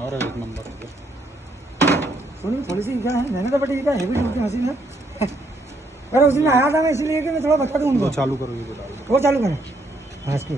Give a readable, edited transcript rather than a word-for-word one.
और एक नंबर थोड़ी सी क्या है मेहनत पड़ेगी, क्या हैवी ड्यूटी मशीन है। पर उस दिन आया था मैं इसलिए कि मैं थोड़ा बता दूँ उनको। चालू करो, ये वो चालू करें। हाँ इसकी